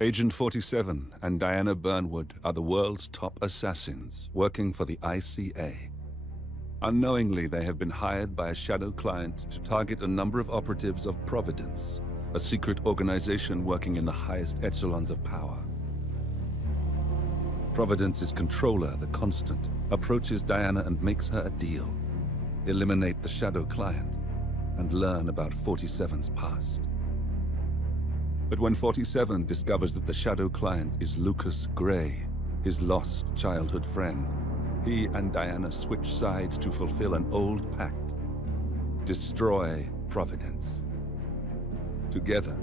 Agent 47 and Diana Burnwood are the world's top assassins working for the ICA. Unknowingly, they have been hired by a shadow client to target a number of operatives of Providence, a secret organization working in the highest echelons of power. Providence's controller, the Constant, approaches Diana and makes her a deal. Eliminate the shadow client and learn about 47's past. But when 47 discovers that the shadow client is Lucas Gray, his lost childhood friend, he and Diana switch sides to fulfill an old pact: destroy Providence. Together,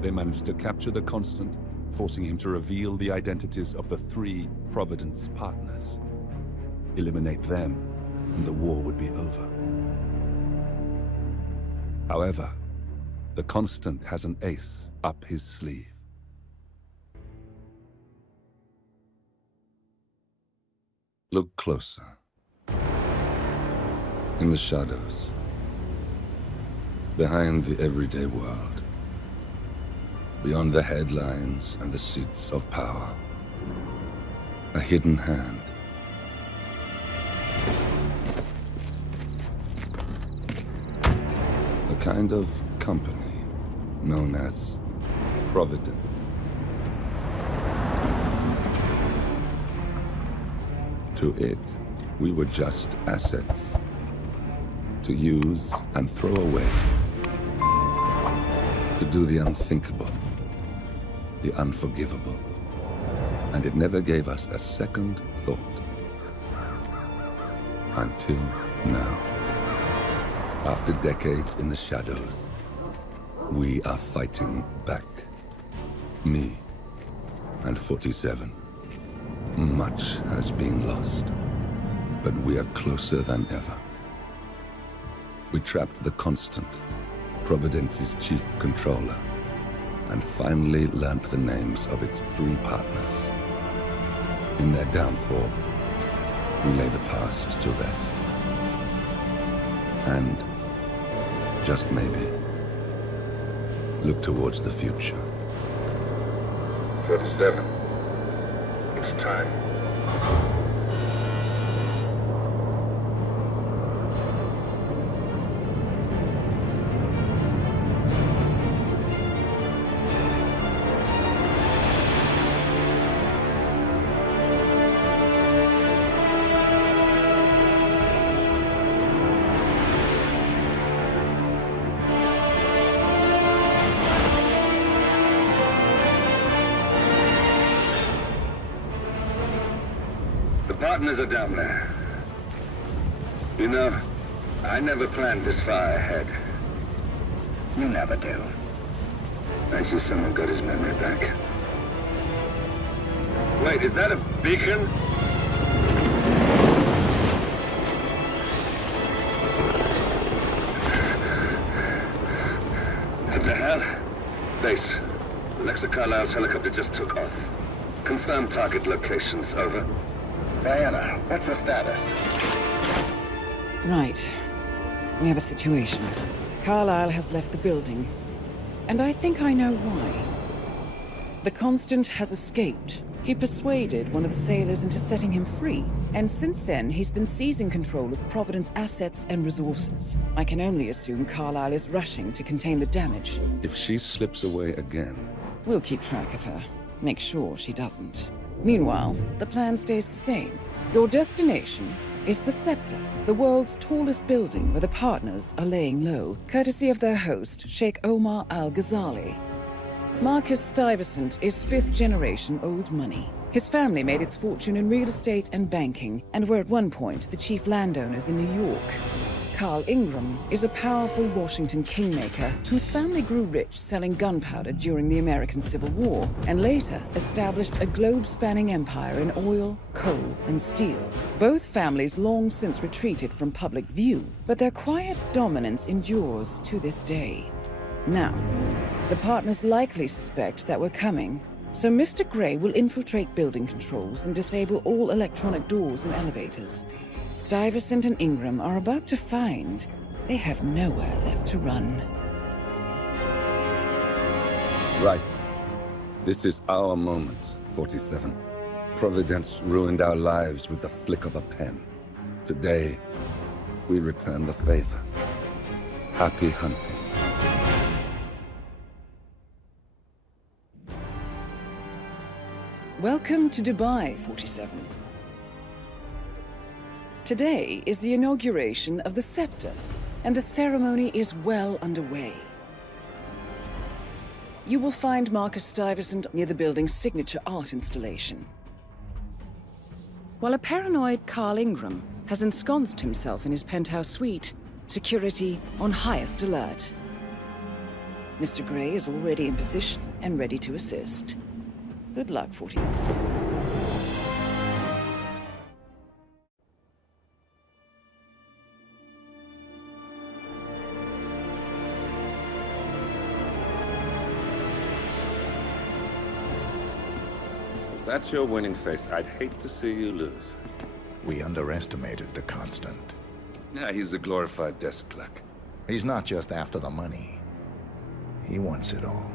they manage to capture the Constant, forcing him to reveal the identities of the 3 Providence partners. Eliminate them, and the war would be over. However, the Constant has an ace up his sleeve. Look closer. In the shadows. Behind the everyday world. Beyond the headlines and the seats of power. A hidden hand. A kind of company known as Providence. To it, we were just assets. To use and throw away. To do the unthinkable. The unforgivable. And it never gave us a second thought. Until now. After decades in the shadows, we are fighting back. Me and 47. Much has been lost, but we are closer than ever. We trapped the Constant, Providence's chief controller, and finally learnt the names of its 3 partners. In their downfall, we lay the past to rest. And, just maybe, look towards the future. 47. It's time. Partners are down there. You know, I never planned this far ahead. You never do. I see someone got his memory back. Wait, is that a beacon? What the hell? Base. Alexa Carlisle's helicopter just took off. Confirm target locations, over. Diana, what's the status? Right. We have a situation. Carlisle has left the building. And I think I know why. The Constant has escaped. He persuaded one of the sailors into setting him free. And since then, he's been seizing control of Providence assets and resources. I can only assume Carlisle is rushing to contain the damage. If she slips away again... We'll keep track of her. Make sure she doesn't. Meanwhile, the plan stays the same. Your destination is the Scepter, the world's tallest building where the partners are laying low, courtesy of their host, Sheikh Omar Al-Ghazali. Marcus Stuyvesant is 5th-generation old money. His family made its fortune in real estate and banking, and were at one point the chief landowners in New York. Carl Ingram is a powerful Washington kingmaker whose family grew rich selling gunpowder during the American Civil War, and later established a globe-spanning empire in oil, coal, and steel. Both families long since retreated from public view, but their quiet dominance endures to this day. Now, the partners likely suspect that we're coming, so Mr. Gray will infiltrate building controls and disable all electronic doors and elevators. Stuyvesant and Ingram are about to find they have nowhere left to run. Right. This is our moment, 47. Providence ruined our lives with the flick of a pen. Today, we return the favor. Happy hunting. Welcome to Dubai, 47. Today is the inauguration of the scepter, and the ceremony is well underway. You will find Marcus Stuyvesant near the building's signature art installation, while a paranoid Carl Ingram has ensconced himself in his penthouse suite, security on highest alert. Mr. Gray is already in position and ready to assist. Good luck, 40. If that's your winning face, I'd hate to see you lose. We underestimated the Constant. Yeah, he's a glorified desk clerk. He's not just after the money. He wants it all.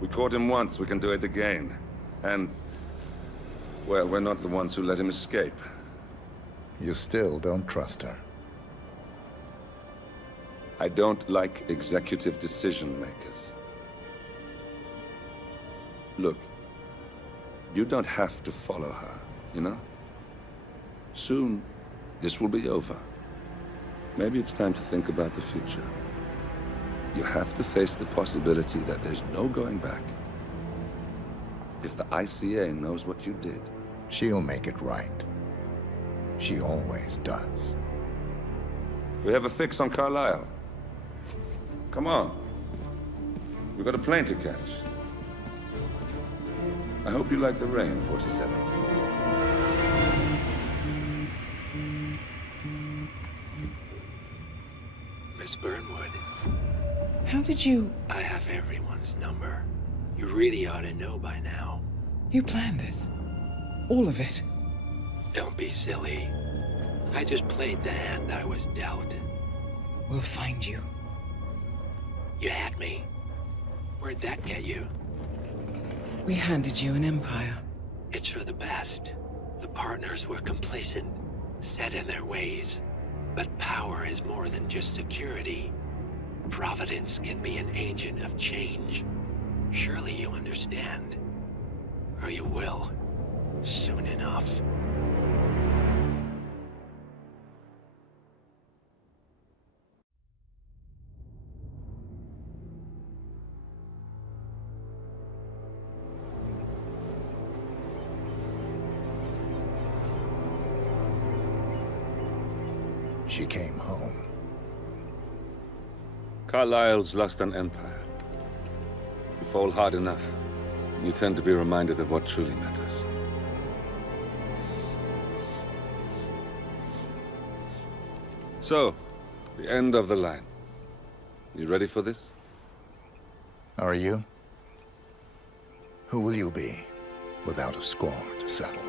We caught him once, we can do it again. And, well, we're not the ones who let him escape. You still don't trust her. I don't like executive decision makers. Look, you don't have to follow her, you know? Soon, this will be over. Maybe it's time to think about the future. You have to face the possibility that there's no going back. If the ICA knows what you did, She'll make it right. She always does. we have a fix on Carlisle. Come on. We've got a plane to catch. I hope you like the rain, 47. Miss Burnwood, How did you... I have everyone's number. You really ought to know by now. You planned this? All of it? Don't be silly. I just played the hand I was dealt. We'll find you. You had me. Where'd that get you? We handed you an empire. It's for the best. The partners were complacent, set in their ways. But power is more than just security. Providence can be an agent of change. Surely you understand. Or you will. Soon enough. She came home. Carlisle's lost an empire. You fall hard enough, you tend to be reminded of what truly matters. So, the end of the line. You ready for this? Are you? Who will you be, without a score to settle?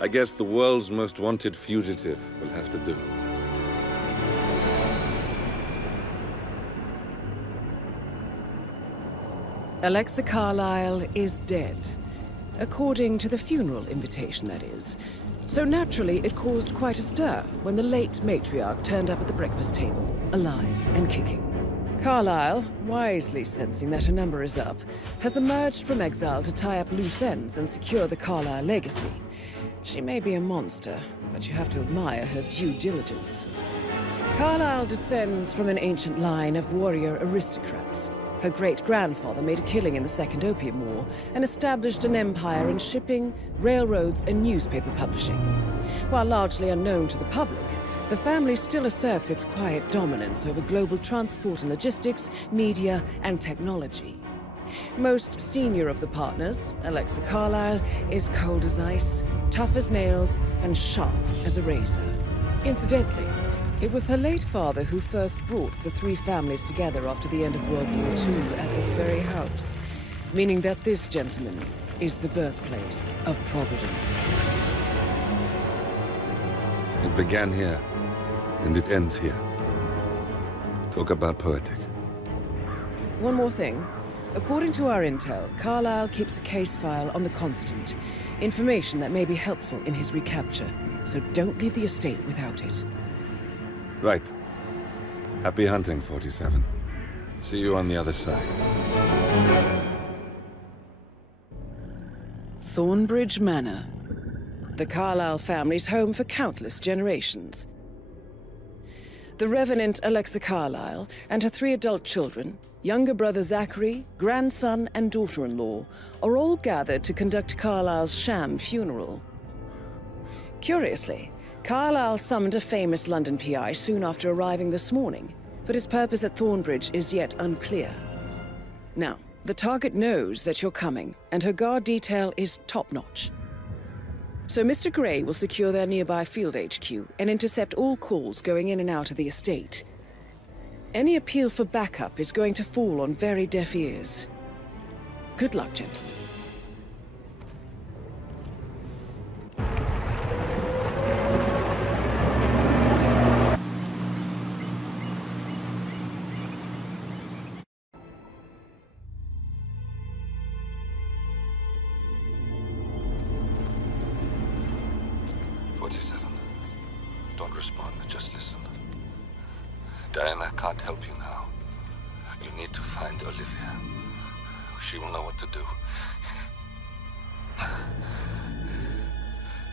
I guess the world's most wanted fugitive will have to do. Alexa Carlisle is dead. According to the funeral invitation, that is. So naturally, it caused quite a stir when the late matriarch turned up at the breakfast table, alive and kicking. Carlisle, wisely sensing that her number is up, has emerged from exile to tie up loose ends and secure the Carlisle legacy. She may be a monster, but you have to admire her due diligence. Carlisle descends from an ancient line of warrior aristocrats. Her great-grandfather made a killing in the Second Opium War and established an empire in shipping, railroads, and newspaper publishing. While largely unknown to the public, the family still asserts its quiet dominance over global transport and logistics, media, and technology. Most senior of the partners, Alexa Carlisle, is cold as ice, tough as nails, and sharp as a razor. Incidentally, it was her late father who first brought the three families together after the end of World War II at this very house, meaning that this gentleman is the birthplace of Providence. It began here, and it ends here. Talk about poetic. One more thing. According to our intel, Carlisle keeps a case file on the Constant. Information that may be helpful in his recapture. So don't leave the estate without it. Right. Happy hunting, 47. See you on the other side. Thornbridge Manor. The Carlisle family's home for countless generations. The Revenant Alexa Carlisle and her 3 adult children, younger brother Zachary, grandson and daughter-in-law, are all gathered to conduct Carlisle's sham funeral. Curiously, Carlisle summoned a famous London PI soon after arriving this morning, but his purpose at Thornbridge is yet unclear. Now, the target knows that you're coming, and her guard detail is top-notch. So Mr. Gray will secure their nearby field HQ and intercept all calls going in and out of the estate. Any appeal for backup is going to fall on very deaf ears. Good luck, gentlemen. Don't respond, just listen. Diana can't help you now. You need to find Olivia. She will know what to do.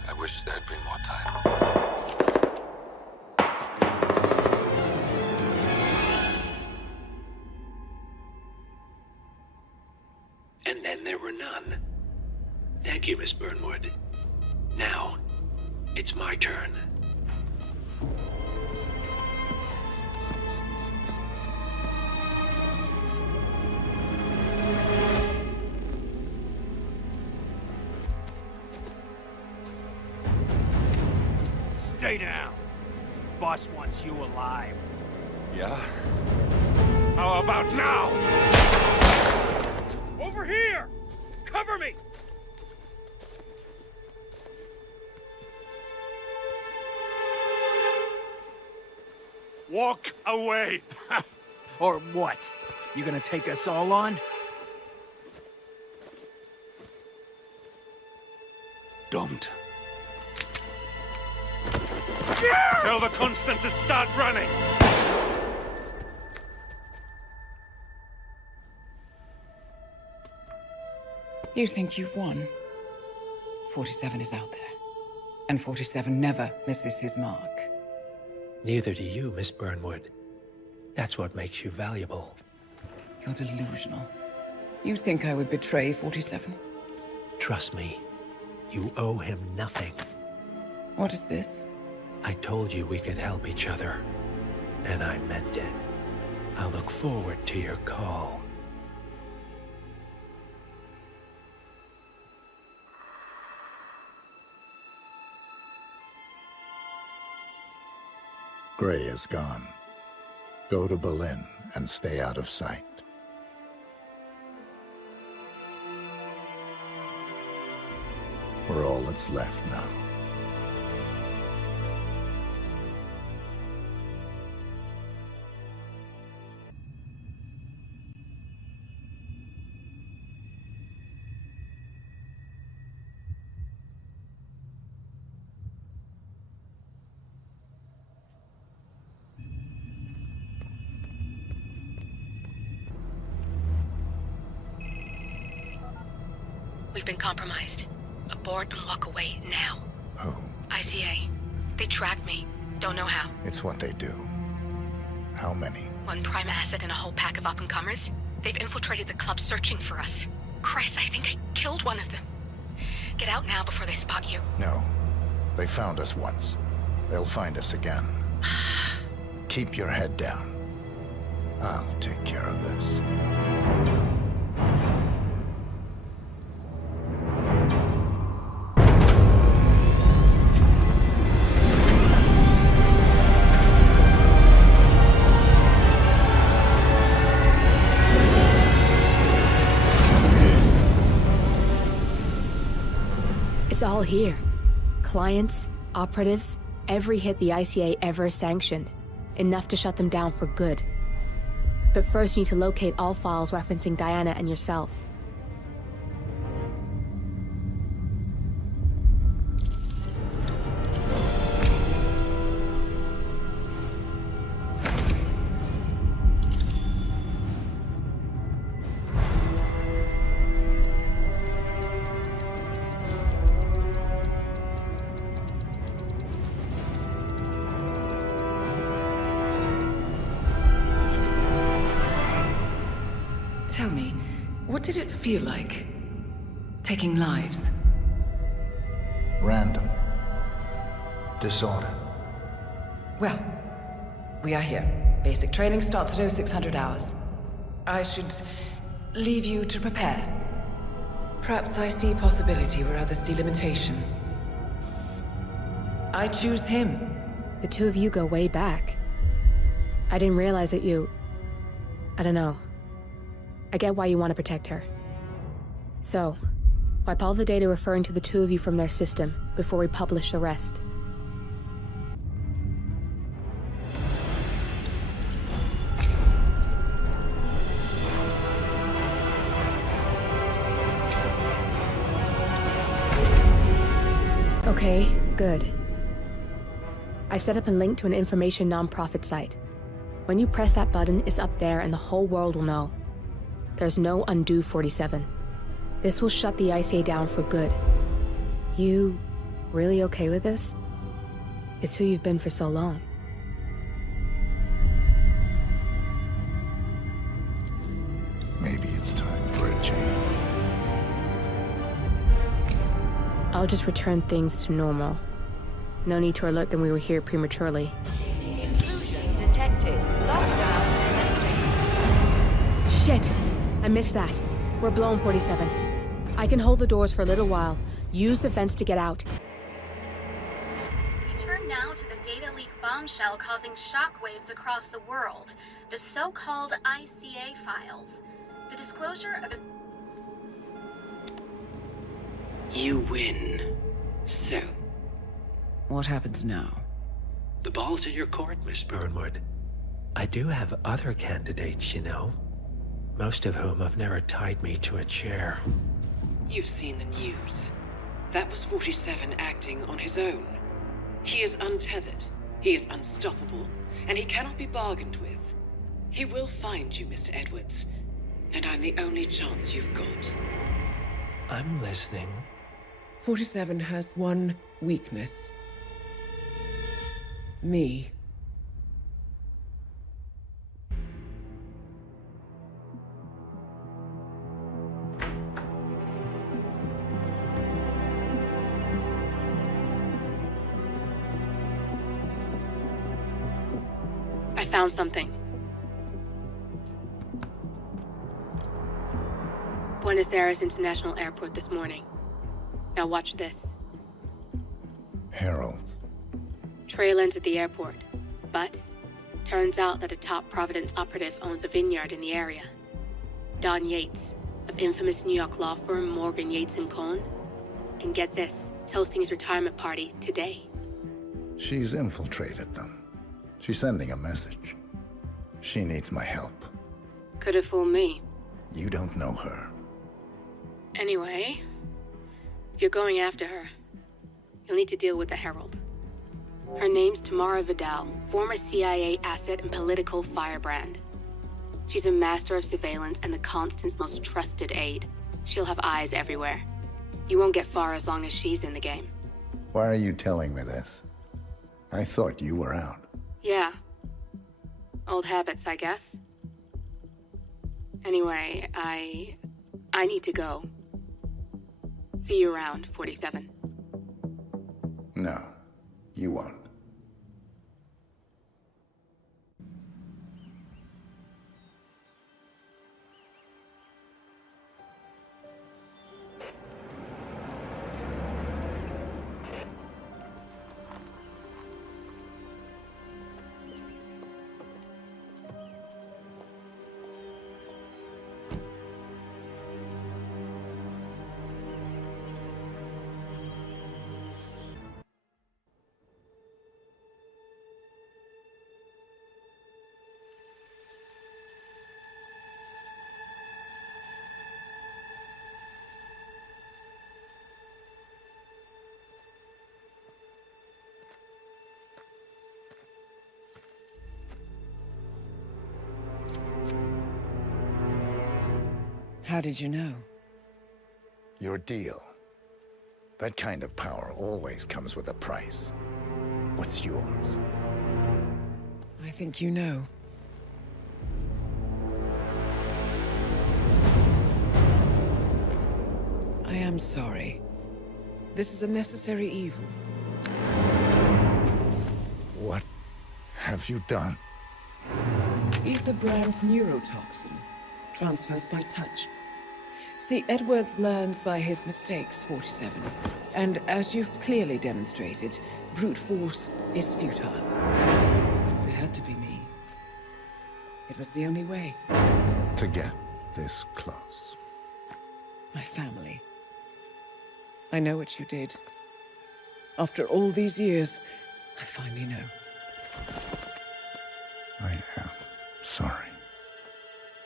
I wish there had been more time. And then there were none. Thank you, Miss Burnwood. Now, it's my turn. Stay down. Boss wants you alive. Yeah? How about now? Over here! Cover me! Walk away! Or what? You gonna take us all on? Don't. Tell the Constant to start running! You think you've won? 47 is out there. And 47 never misses his mark. Neither do you, Miss Burnwood. That's what makes you valuable. You're delusional. You think I would betray 47? Trust me, you owe him nothing. What is this? I told you we could help each other, and I meant it. I'll look forward to your call. Gray is gone. Go to Berlin and stay out of sight. We're all that's left now. We've been compromised. Abort and walk away now. Who? ICA. They tracked me. Don't know how. It's what they do. How many? One prime asset and a whole pack of up-and-comers. They've infiltrated the club searching for us. Christ, I think I killed one of them. Get out now before they spot you. No. They found us once. They'll find us again. Keep your head down. I'll take care of this. It's all here. Clients, operatives, every hit the ICA ever sanctioned. Enough to shut them down for good. But first you need to locate all files referencing Diana and yourself. Tell me, what did it feel like? Taking lives? Random. Disorder. Well, we are here. Basic training starts at 0600 hours. I should leave you to prepare. Perhaps I see possibility where others see limitation. I choose him. The two of you go way back. I didn't realize that you... I don't know. I get why you want to protect her. So, wipe all the data referring to the two of you from their system before we publish the rest. Okay, good. I've set up a link to an information non-profit site. When you press that button, it's up there and the whole world will know. There's no undo 47. This will shut the ICA down for good. You really okay with this? It's who you've been for so long. Maybe it's time for a change. I'll just return things to normal. No need to alert them we were here prematurely. Safety intrusion detected. Lockdown commencing. Shit! I missed that. We're blown, 47. I can hold the doors for a little while. Use the vents to get out. We turn now to the data leak bombshell causing shockwaves across the world. The so-called ICA files. The disclosure of... You win. So, What happens now? the ball's in your court, Miss Burnwood. I do have other candidates, you know. Most of whom have never tied me to a chair. You've seen the news. That was 47 acting on his own. He is untethered, he is unstoppable, and he cannot be bargained with. He will find you, Mr. Edwards, and I'm the only chance you've got. I'm listening. 47 has one weakness. Me. I found something. Buenos Aires International Airport this morning. Now watch this. Heralds. Trail ends at the airport, but turns out that a top Providence operative owns a vineyard in the area. Don Yates, of infamous New York law firm Morgan, Yates & Cohn. And get this, it's hosting his retirement party today. She's infiltrated them. She's sending a message. She needs my help. Could have fooled me. You don't know her. Anyway, if you're going after her, you'll need to deal with the Herald. Her name's Tamara Vidal, former CIA asset and political firebrand. She's a master of surveillance and the Constant's most trusted aide. She'll have eyes everywhere. You won't get far as long as she's in the game. Why are you telling me this? I thought you were out. Yeah. Old habits, I guess. Anyway, I need to go. See you around, 47. No, you won't. How did you know? Your deal. That kind of power always comes with a price. What's yours? I think you know. I am sorry. This is a necessary evil. What have you done? Ether brand neurotoxin transfers by touch. See, Edwards learns by his mistakes, 47. And as you've clearly demonstrated, brute force is futile. It had to be me. It was the only way. To get this close. My family. I know what you did. After all these years, I finally know. I am sorry.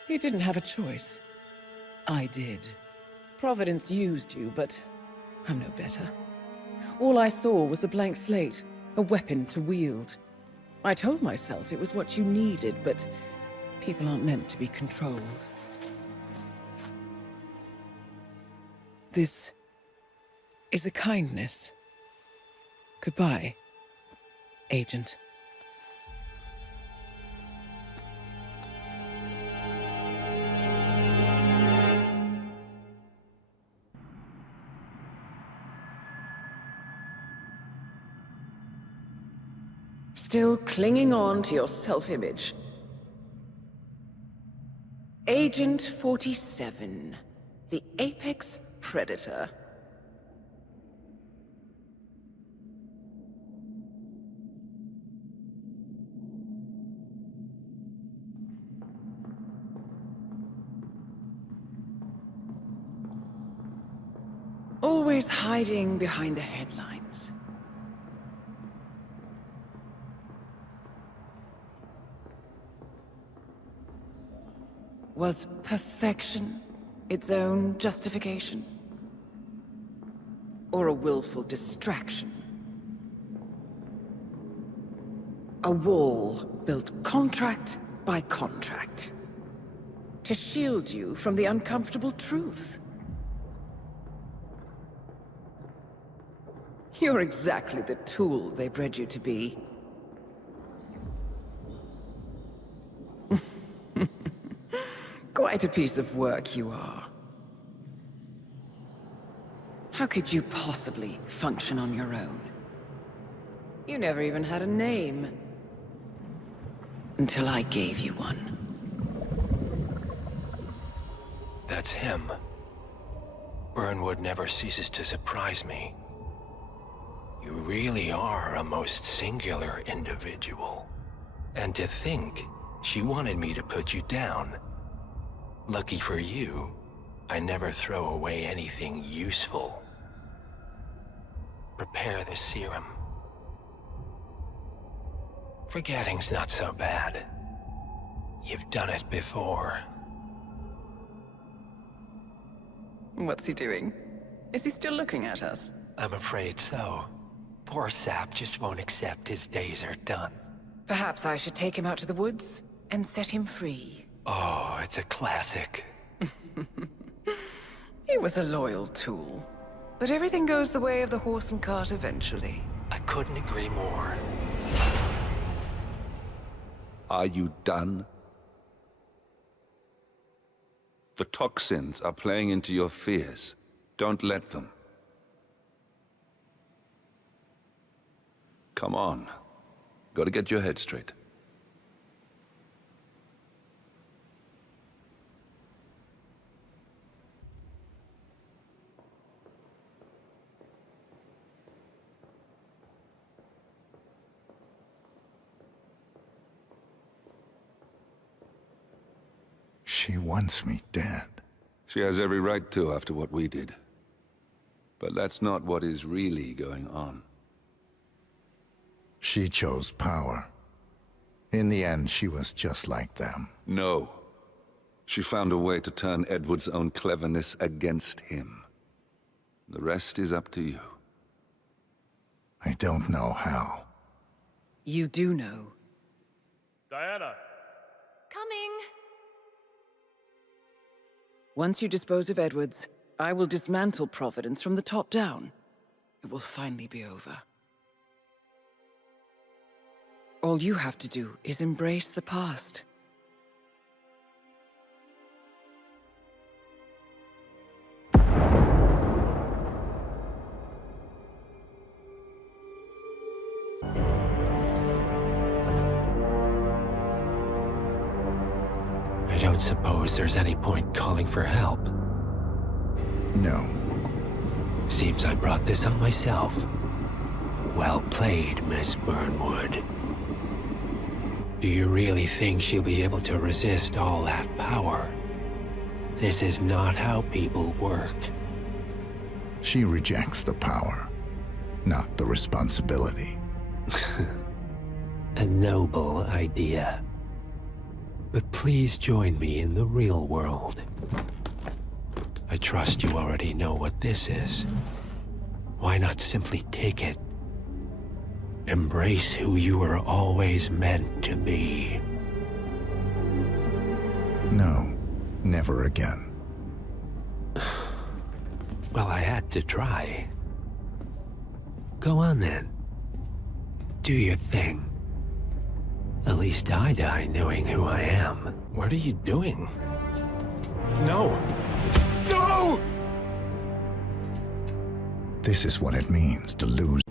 You didn't have a choice. I did. Providence used you, but I'm no better. All I saw was a blank slate, a weapon to wield. I told myself it was what you needed, but people aren't meant to be controlled. This is a kindness. Goodbye, Agent. Still clinging on to your self-image. Agent 47, the apex predator. Always hiding behind the headlines. Was perfection its own justification? Or a willful distraction? A wall built contract by contract to shield you from the uncomfortable truth. You're exactly the tool they bred you to be. Quite a piece of work you are. How could you possibly function on your own? You never even had a name. Until I gave you one. That's him. Burnwood never ceases to surprise me. You really are a most singular individual. And to think, she wanted me to put you down. Lucky for you, I never throw away anything useful. Prepare the serum. Forgetting's not so bad. You've done it before. What's he doing? Is he still looking at us? I'm afraid so. Poor sap just won't accept his days are done. Perhaps I should take him out to the woods and set him free. Oh, it's a classic. He was a loyal tool. But everything goes the way of the horse and cart eventually. I couldn't agree more. Are you done? The toxins are playing into your fears. Don't let them. Come on. Gotta get your head straight. She wants me dead. She has every right to after what we did. But that's not what is really going on. She chose power. In the end, she was just like them. No. She found a way to turn Edward's own cleverness against him. The rest is up to you. I don't know how. You do know. Diana! Coming. Once you dispose of Edwards, I will dismantle Providence from the top down. It will finally be over. All you have to do is embrace the past. I don't suppose there's any point calling for help. No. Seems I brought this on myself. Well played, Miss Burnwood. Do you really think she'll be able to resist all that power? This is not how people work. She rejects the power, not the responsibility. A noble idea. But please join me in the real world. I trust you already know what this is. Why not simply take it? Embrace who you were always meant to be. No, never again. Well, I had to try. Go on then. Do your thing. At least I die knowing who I am. What are you doing? No! No! This is what it means to lose.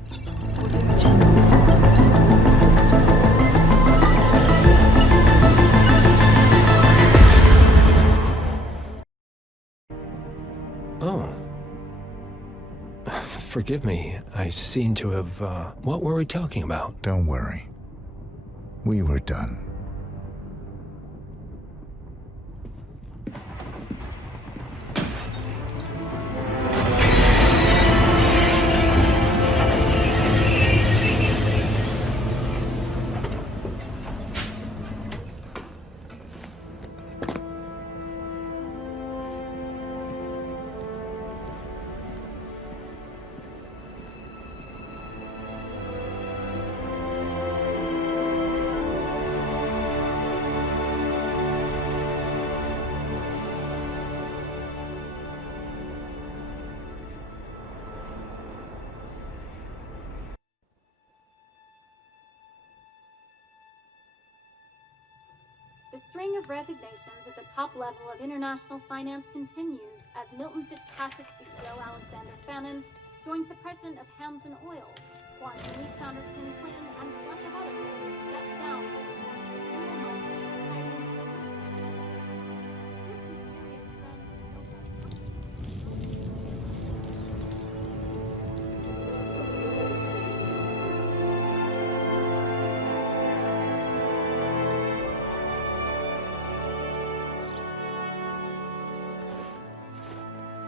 Oh. Forgive me. I seem to have, what were we talking about? Don't worry. We were done. The string of resignations at the top level of international finance continues as Milton Fitzpatrick CEO Alexander Fannin joins the president of Hamson Oil, Quantum Leap founder Tim Quinn, and plenty of others who step down.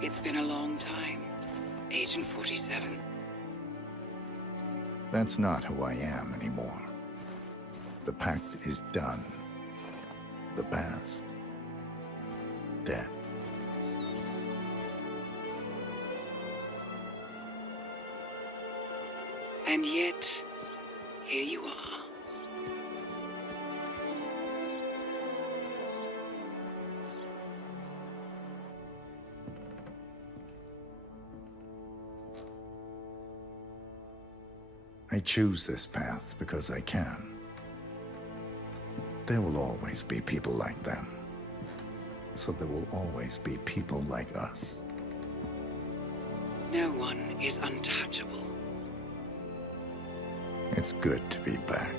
It's been a long time, Agent 47. That's not who I am anymore. The pact is done. The past, dead. And yet, here you are. I choose this path because I can. There will always be people like them. So there will always be people like us. No one is untouchable. It's good to be back.